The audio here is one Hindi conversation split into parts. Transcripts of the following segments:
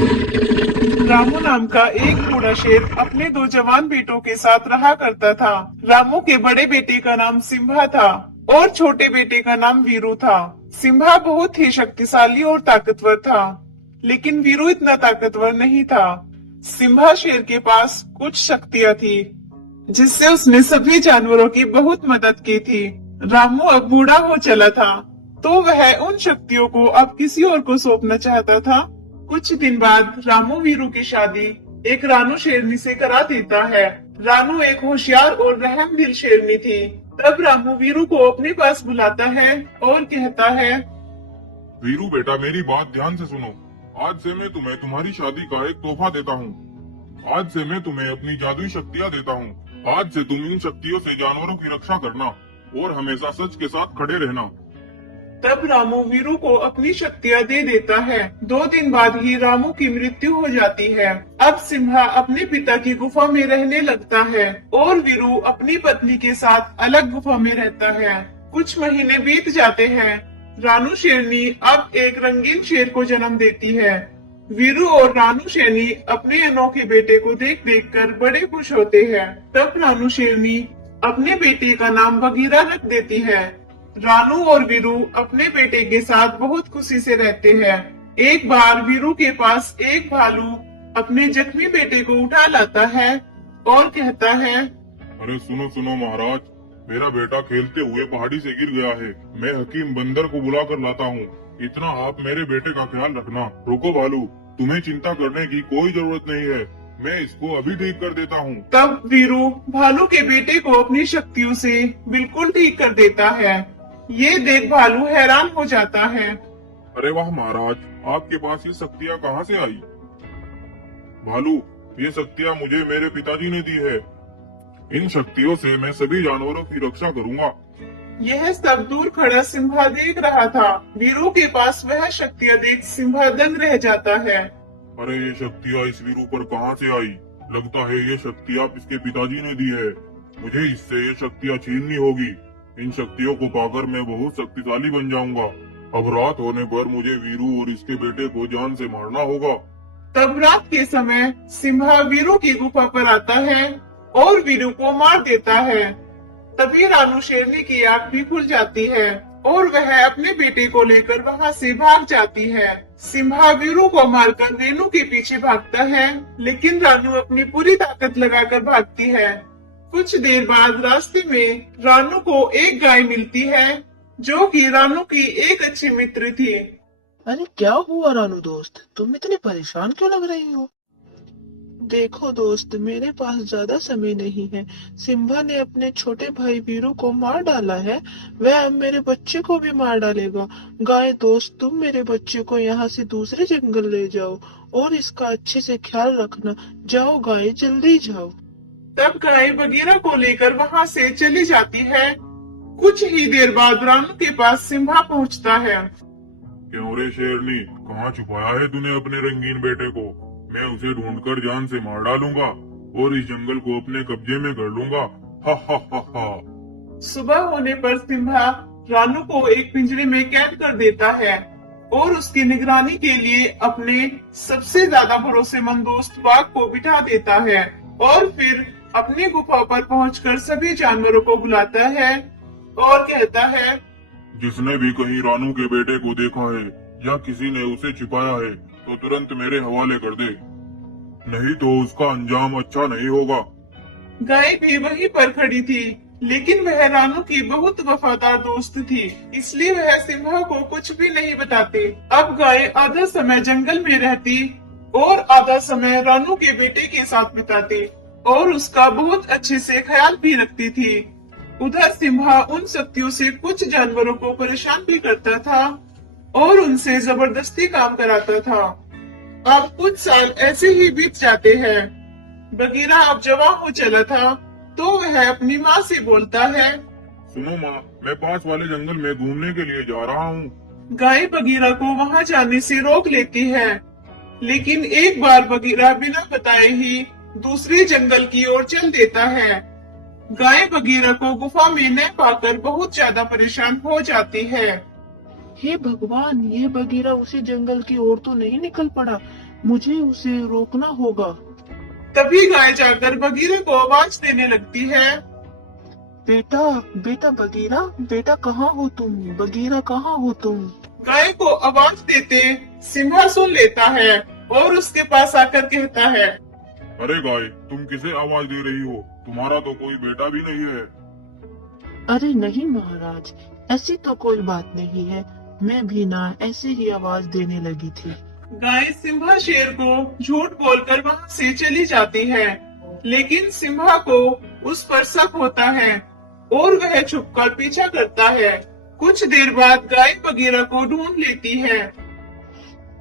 रामू नाम का एक बूढ़ा शेर अपने दो जवान बेटों के साथ रहा करता था। रामू के बड़े बेटे का नाम सिम्हा था और छोटे बेटे का नाम वीरू था। सिम्हा बहुत ही शक्तिशाली और ताकतवर था, लेकिन वीरू इतना ताकतवर नहीं था। सिम्हा शेर के पास कुछ शक्तियाँ थी, जिससे उसने सभी जानवरों की बहुत मदद की थी। रामू अब बूढ़ा हो चला था, तो वह उन शक्तियों को अब किसी और को सौंपना चाहता था। कुछ दिन बाद रामू वीरू की शादी एक रानू शेरनी से करा देता है। रानू एक होशियार और रहमदिल शेरनी थी। तब रामू वीरू को अपने पास बुलाता है और कहता है, वीरू बेटा, मेरी बात ध्यान से सुनो। आज से मैं तुम्हें तुम्हारी शादी का एक तोहफा देता हूँ। आज से मैं तुम्हें अपनी जादुई शक्तियाँ देता हूँ। आज से तुम इन शक्तियों से जानवरों की रक्षा करना और हमेशा सच के साथ खड़े रहना। तब रामू वीरू को अपनी शक्तियाँ दे देता है। 2 दिन बाद ही रामू की मृत्यु हो जाती है। अब सिम्हा अपने पिता की गुफा में रहने लगता है और वीरू अपनी पत्नी के साथ अलग गुफा में रहता है। कुछ महीने बीत जाते हैं। रानू शेरनी अब एक रंगीन शेर को जन्म देती है। वीरू और रानू शेरनी अपने अनोखे बेटे को देख देख कर बड़े खुश होते हैं। तब रानू शेरनी अपने बेटे का नाम बगीरा रख देती है। रानू और वीरू अपने बेटे के साथ बहुत खुशी से रहते हैं। एक बार वीरू के पास एक भालू अपने जख्मी बेटे को उठा लाता है और कहता है, अरे सुनो सुनो महाराज, मेरा बेटा खेलते हुए पहाड़ी से गिर गया है। मैं हकीम बंदर को बुला कर लाता हूँ। इतना आप मेरे बेटे का ख्याल रखना। रुको भालू, तुम्हें चिंता करने की कोई जरूरत नहीं है। मैं इसको अभी ठीक कर देता हूँ। तब वीरू भालू के बेटे को अपनी शक्तियों से बिल्कुल ठीक कर देता है। ये देख भालू हैरान हो जाता है। अरे वाह महाराज, आपके पास ये शक्तियाँ कहाँ से आई? भालू, ये शक्तियाँ मुझे मेरे पिताजी ने दी है। इन शक्तियों से मैं सभी जानवरों की रक्षा करूँगा। यह सब दूर खड़ा सिम्हा देख रहा था। वीरू के पास वह शक्तियाँ देख सिम्हा दंग रह जाता है। अरे ये शक्तियाँ इस वीरू पर कहाँ से आई? लगता है ये शक्तियाँ इसके पिताजी ने दी है। मुझे इससे ये शक्तियाँ छीननी होगी। इन शक्तियों को पाकर मैं बहुत शक्तिशाली बन जाऊंगा। अब रात होने पर मुझे वीरू और इसके बेटे को जान से मारना होगा। तब रात के समय सिम्हा वीरू की गुफा पर आता है और वीरू को मार देता है। तभी रानू शेरनी की आंख भी खुल जाती है और वह अपने बेटे को लेकर वहां से भाग जाती है। सिम्हा वीरू को मारकर रेनू के पीछे भागता है, लेकिन रानू अपनी पूरी ताकत लगाकर भागती है। कुछ देर बाद रास्ते में रानू को एक गाय मिलती है, जो कि रानू की एक अच्छी मित्र थी। अरे क्या हुआ रानू दोस्त, तुम इतनी परेशान क्यों लग रही हो? देखो दोस्त, मेरे पास ज्यादा समय नहीं है। सिम्हा ने अपने छोटे भाई वीरू को मार डाला है। वह अब मेरे बच्चे को भी मार डालेगा। गाय दोस्त, तुम मेरे बच्चे को यहाँ से दूसरे जंगल ले जाओ और इसका अच्छे से ख्याल रखना। जाओ गाय, जल्दी जाओ। तब गाय बगीरा को लेकर वहां से चली जाती है। कुछ ही देर बाद रानू के पास सिम्हा पहुंचता है। क्यों रे शेरनी, कहाँ छुपाया है तूने अपने रंगीन बेटे को? मैं उसे ढूंढकर जान से मार डालूंगा और इस जंगल को अपने कब्जे में कर लूंगा। हा हा हा हा। सुबह होने पर सिम्हा रानू को एक पिंजरे में कैद कर देता है और उसकी निगरानी के लिए अपने सबसे ज्यादा भरोसेमंद दोस्त बाघ को बिठा देता है और फिर अपनी गुफा पर पहुंचकर सभी जानवरों को बुलाता है और कहता है, जिसने भी कहीं रानू के बेटे को देखा है या किसी ने उसे छिपाया है तो तुरंत मेरे हवाले कर दे, नहीं तो उसका अंजाम अच्छा नहीं होगा। गाय भी वहीं पर खड़ी थी, लेकिन वह रानू की बहुत वफादार दोस्त थी, इसलिए वह सिम्हा को कुछ भी नहीं बताते। अब गाय आधा समय जंगल में रहती और आधा समय रानू के बेटे के साथ बिताती और उसका बहुत अच्छे से ख्याल भी रखती थी। उधर सिम्हा उन शक्तियों से कुछ जानवरों को परेशान भी करता था और उनसे जबरदस्ती काम कराता था। अब कुछ साल ऐसे ही बीत जाते हैं। बगीरा अब जवान हो चला था, तो वह अपनी माँ से बोलता है, सुनो माँ, मैं पास वाले जंगल में घूमने के लिए जा रहा हूँ। गाय बगीरा को वहाँ जाने से रोक लेती है, लेकिन एक बार बगीरा बिना बताए ही दूसरे जंगल की ओर चल देता है। गाय बगीरा को गुफा में न पाकर बहुत ज्यादा परेशान हो जाती है। हे भगवान, ये बगीरा उसी जंगल की ओर तो नहीं निकल पड़ा। मुझे उसे रोकना होगा। तभी गाय जाकर बगीरा को आवाज देने लगती है। बेटा, बेटा बगीरा, बेटा कहाँ हो तुम? बगीरा कहाँ हो तुम? गाय को आवाज देते सिम्हा सुन लेता है और उसके पास आकर कहता है। अरे गाय, तुम किसे आवाज दे रही हो? तुम्हारा तो कोई बेटा भी नहीं है। अरे नहीं महाराज, ऐसी तो कोई बात नहीं है। मैं भी ना ऐसे ही आवाज देने लगी थी। गाय सिम्हा शेर को झूठ बोलकर वहां से चली जाती है, लेकिन सिम्हा को उस पर शक होता है और वह छुपकर पीछा करता है। कुछ देर बाद गाय बगीरा को ढूंढ लेती है।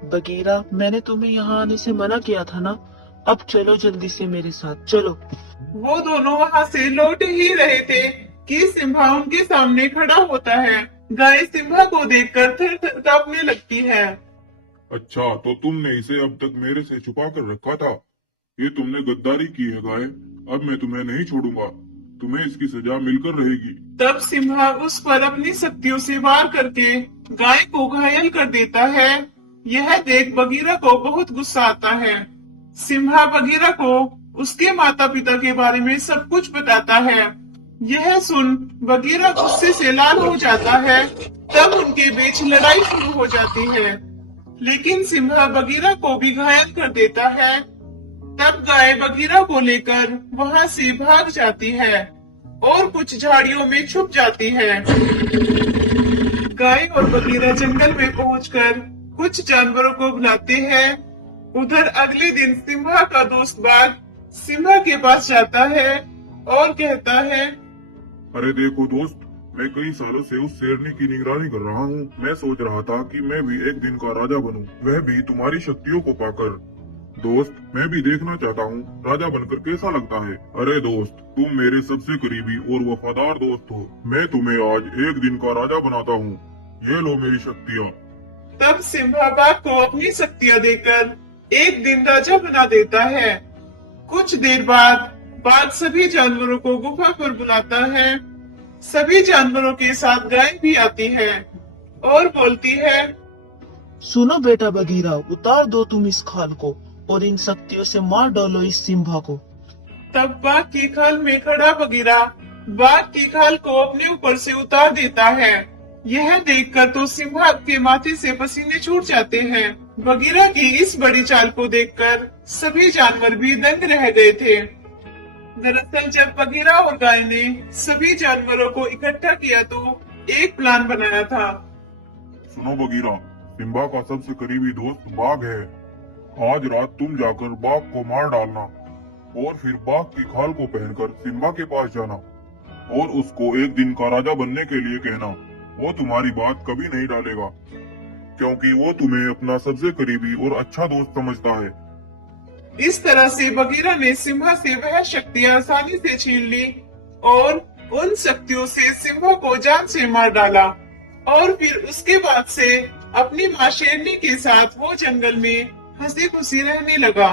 बगीरा, मैंने तुम्हें यहाँ आने से मना किया था ना? अब चलो जल्दी से मेरे साथ चलो। वो दोनों वहां से लौट ही रहे थे कि सिम्हा उनके सामने खड़ा होता है। गाय सिम्हा को देखकर थर-थर कांपने लगती है। अच्छा, तो तुमने इसे अब तक मेरे से छुपा कर रखा था? ये तुमने गद्दारी की है गाय। अब मैं तुम्हें नहीं छोड़ूंगा। तुम्हें इसकी सजा मिलकर रहेगी। तब सिम्हा उस पर अपनी शक्तियों से वार करके गाय को घायल कर देता है। यह देख बगीरा को बहुत गुस्सा आता है। सिम्हा बगीरा को उसके माता पिता के बारे में सब कुछ बताता है। यह सुन बगीरा गुस्से से लाल हो जाता है। तब उनके बीच लड़ाई शुरू हो जाती है, लेकिन सिम्हा बगीरा को भी घायल कर देता है। तब गाय बगीरा को लेकर वहां से भाग जाती है और कुछ झाड़ियों में छुप जाती है। गाय और बगीरा जंगल में पहुंचकर कुछ जानवरों को बुलाते हैं। उधर अगले दिन सिम्हा का दोस्त बाघ सिम्हा के पास जाता है और कहता है। अरे देखो दोस्त, मैं कई सालों से उस शेरनी की निगरानी कर रहा हूँ। मैं सोच रहा था कि मैं भी एक दिन का राजा बनूं, वह भी तुम्हारी शक्तियों को पाकर। दोस्त, मैं भी देखना चाहता हूँ राजा बनकर कैसा लगता है। अरे दोस्त, तुम मेरे सबसे करीबी और वफादार दोस्त हो। मैं तुम्हें आज एक दिन का राजा बनाता हूँ। ये लो मेरी शक्तियाँ। तब सिम्हा बाघ को अपनी शक्तियाँ देकर एक दिन राजा बना देता है। कुछ देर बाद बाघ सभी जानवरों को गुफा पर बुलाता है। सभी जानवरों के साथ गाय भी आती है और बोलती है। सुनो बेटा बगीरा, उतार दो तुम इस खाल को और इन शक्तियों से मार डालो इस सिम्हा को। तब बाघ की खाल में खड़ा बगीरा बाघ की खाल को अपने ऊपर से उतार देता है। यह देखकर तो सिम्हा के माथे से पसीने छूट जाते हैं। बगीरा की इस बड़ी चाल को देखकर सभी जानवर भी दंग रह गए थे। दरअसल जब बगीरा और गाय ने सभी जानवरों को इकट्ठा किया तो एक प्लान बनाया था। सुनो बगीरा, सिम्बा का सबसे करीबी दोस्त बाघ है। आज रात तुम जाकर बाघ को मार डालना और फिर बाघ की खाल को पहनकर सिम्बा के पास जाना और उसको एक दिन का राजा बनने के लिए कहना। वो तुम्हारी बात कभी नहीं डालेगा, क्योंकि वो तुम्हें अपना सबसे करीबी और अच्छा दोस्त समझता है। इस तरह से बगीरा ने सिम्हा से वह शक्तियां आसानी से छीन ली और उन शक्तियों से सिम्हा को जान से मार डाला और फिर उसके बाद से अपनी माँ शेरनी के साथ वो जंगल में हंसी खुशी रहने लगा।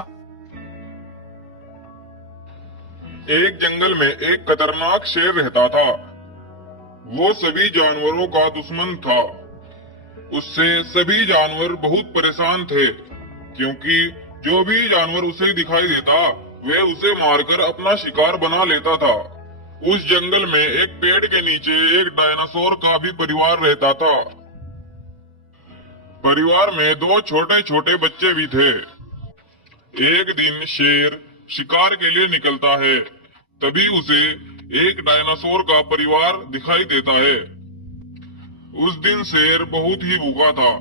एक जंगल में एक खतरनाक शेर रहता था। वो सभी जानवरों का दुश्मन था। उससे सभी जानवर बहुत परेशान थे, क्योंकि जो भी जानवर उसे दिखाई देता वह उसे मारकर अपना शिकार बना लेता था। उस जंगल में एक पेड़ के नीचे एक डायनासोर का भी परिवार रहता था। परिवार में दो छोटे छोटे बच्चे भी थे। एक दिन शेर शिकार के लिए निकलता है, तभी उसे एक डायनासोर का परिवार दिखाई देता है। उस दिन शेर बहुत ही भूखा था।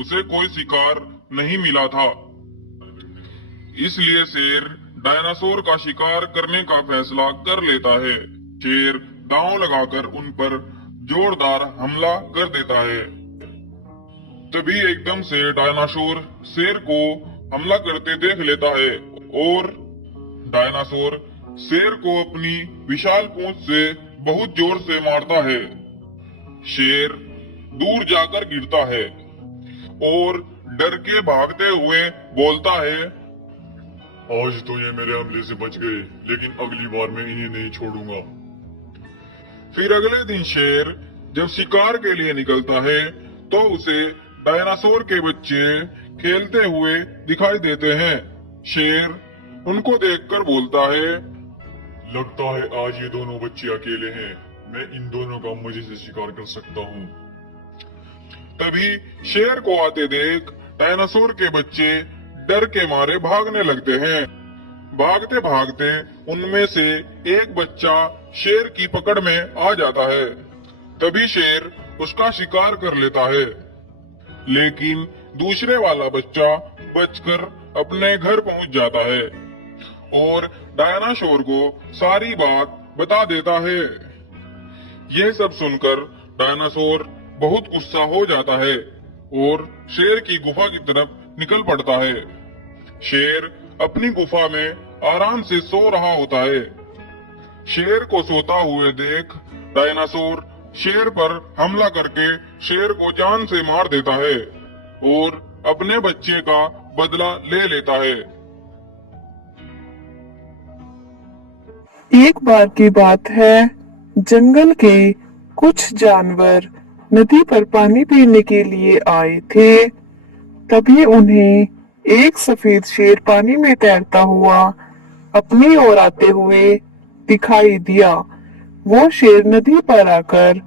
उसे कोई शिकार नहीं मिला था, इसलिए शेर डायनासोर का शिकार करने का फैसला कर लेता है। शेर दांव लगाकर उन पर जोरदार हमला कर देता है। तभी एकदम से डायनासोर शेर को हमला करते देख लेता है और डायनासोर शेर को अपनी विशाल पूंछ से बहुत जोर से मारता है। शेर दूर जाकर गिरता है और डर के भागते हुए बोलता है, आज तो ये मेरे हमले से बच गए, लेकिन अगली बार मैं इन्हें नहीं छोड़ूंगा। फिर अगले दिन शेर जब शिकार के लिए निकलता है तो उसे डायनासोर के बच्चे खेलते हुए दिखाई देते हैं। शेर उनको देखकर बोलता है, लगता है आज ये दोनों बच्चे अकेले हैं। मैं इन दोनों का मजे से शिकार कर सकता हूँ। तभी शेर को आते देख डायनासोर के बच्चे डर के मारे भागने लगते हैं। भागते भागते उनमें से एक बच्चा शेर की पकड़ में आ जाता है। तभी शेर उसका शिकार कर लेता है, लेकिन दूसरे वाला बच्चा बचकर अपने घर पहुंच जाता है और डायनासोर को सारी बात बता देता है। यह सब सुनकर डायनासोर बहुत गुस्सा हो जाता है और शेर की गुफा की तरफ निकल पड़ता है। शेर अपनी गुफा में आराम से सो रहा होता है। शेर को सोता हुए देख डायनासोर शेर पर हमला करके शेर को जान से मार देता है और अपने बच्चे का बदला ले लेता है। एक बार की बात है, जंगल के कुछ जानवर नदी पर पानी पीने के लिए आए थे। तभी उन्हें एक सफेद शेर पानी में तैरता हुआ अपनी ओर आते हुए दिखाई दिया। वो शेर नदी पर आकर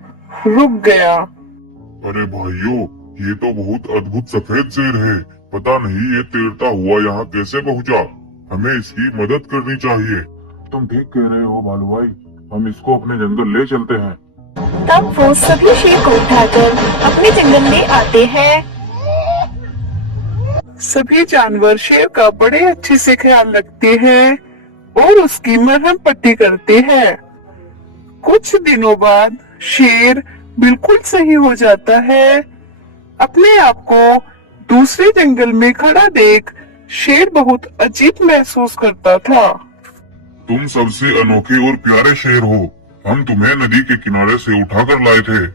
रुक गया। अरे भाइयों, ये तो बहुत अद्भुत सफेद शेर है। पता नहीं ये तैरता हुआ यहाँ कैसे पहुँचा। हमें इसकी मदद करनी चाहिए। तुम ठीक कह रहे हो बालू भाई, हम इसको अपने जंगल ले चलते हैं। तब वो सभी शेर को उठाकर अपने जंगल में आते हैं। सभी जानवर शेर का बड़े अच्छे से ख्याल रखते हैं और उसकी मरहम पट्टी करते हैं। कुछ दिनों बाद शेर बिल्कुल सही हो जाता है। अपने आप को दूसरे जंगल में खड़ा देख शेर बहुत अजीब महसूस करता था। तुम सबसे अनोखे और प्यारे शेर हो। हम तुम्हें नदी के किनारे से उठाकर लाए थे।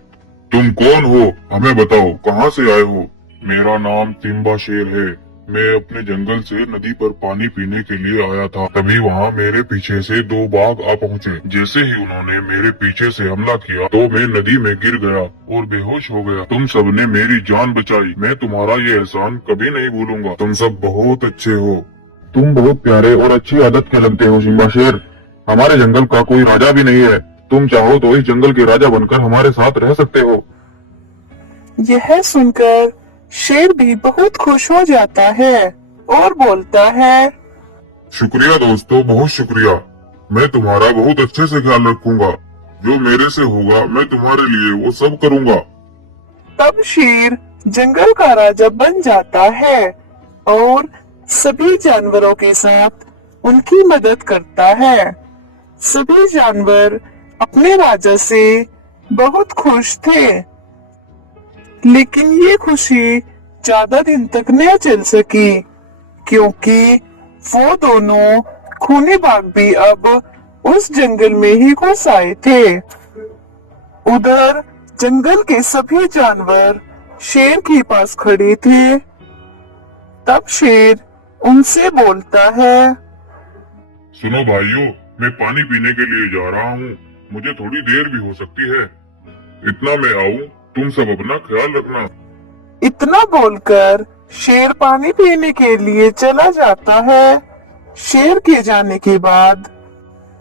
तुम कौन हो, हमें बताओ, कहाँ से आए हो? मेरा नाम तिम्बा शेर है। मैं अपने जंगल से नदी पर पानी पीने के लिए आया था। तभी वहाँ मेरे पीछे से दो बाघ आ पहुँचे। जैसे ही उन्होंने मेरे पीछे से हमला किया तो मैं नदी में गिर गया और बेहोश हो गया। तुम सबने मेरी जान बचाई। मैं तुम्हारा ये एहसान कभी नहीं भूलूंगा। तुम सब बहुत अच्छे हो। तुम बहुत प्यारे और अच्छी आदत के लगते हो सिम्बा शेर। हमारे जंगल का कोई राजा भी नहीं है। तुम चाहो तो इस जंगल के राजा बनकर हमारे साथ रह सकते हो। यह सुनकर शेर भी बहुत खुश हो जाता है और बोलता है, शुक्रिया दोस्तों, बहुत शुक्रिया। मैं तुम्हारा बहुत अच्छे से ख्याल रखूंगा। जो मेरे से होगा मैं तुम्हारे लिए वो सब करूंगा। तब शेर जंगल का राजा बन जाता है और सभी जानवरों के साथ उनकी मदद करता है। सभी जानवर अपने राजा से बहुत खुश थे, लेकिन ये खुशी ज्यादा दिन तक न चल सकी, क्योंकि वो दोनों खूनी बाघ भी अब उस जंगल में ही घुस आए थे। उधर जंगल के सभी जानवर शेर के पास खड़े थे। तब शेर उनसे बोलता है, सुनो भाइयों, मैं पानी पीने के लिए जा रहा हूँ। मुझे थोड़ी देर भी हो सकती है। इतना मैं आऊँ, तुम सब अपना ख्याल रखना। इतना बोलकर शेर पानी पीने के लिए चला जाता है। शेर के जाने के बाद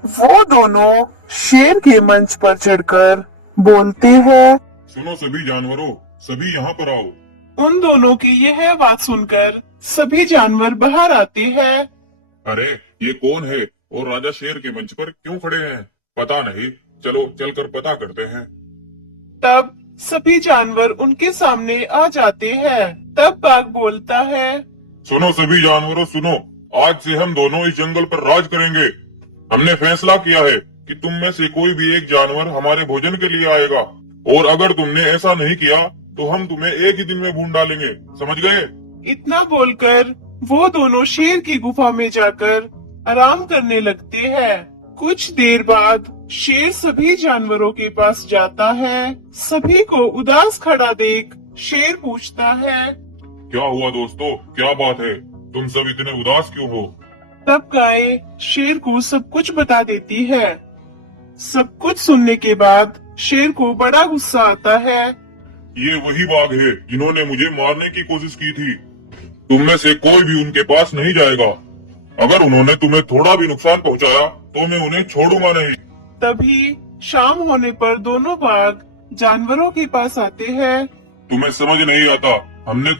वो दोनों शेर के मंच पर चढ़कर बोलते हैं, सुनो सभी जानवरों, सभी यहाँ पर आओ। उन दोनों की यह बात सुनकर सभी जानवर बाहर आते हैं। अरे ये कौन है और राजा शेर के मंच पर क्यों खड़े हैं? पता नहीं, चलो चलकर पता करते हैं। तब सभी जानवर उनके सामने आ जाते हैं। तब बाघ बोलता है, सुनो सभी जानवरों, सुनो। आज से हम दोनों इस जंगल पर राज करेंगे। हमने फैसला किया है कि तुम में से कोई भी एक जानवर हमारे भोजन के लिए आएगा, और अगर तुमने ऐसा नहीं किया तो हम तुम्हें एक ही दिन में भून डालेंगे। समझ गए? इतना बोलकर वो दोनों शेर की गुफा में जाकर आराम करने लगते हैं। कुछ देर बाद शेर सभी जानवरों के पास जाता है। सभी को उदास खड़ा देख शेर पूछता है, क्या हुआ दोस्तों, क्या बात है? तुम सब इतने उदास क्यों हो? तब गाय शेर को सब कुछ बता देती है। सब कुछ सुनने के बाद शेर को बड़ा गुस्सा आता है। ये वही बाघ है जिन्होंने मुझे मारने की कोशिश की थी। तुम में से कोई भी उनके पास नहीं जाएगा। अगर उन्होंने तुम्हें थोड़ा भी नुकसान पहुंचाया तो मैं उन्हें छोड़ूंगा नहीं। तभी शाम होने पर दोनों बाघ जानवरों के पास आते हैं। तुम्हें समझ नहीं आता, हमने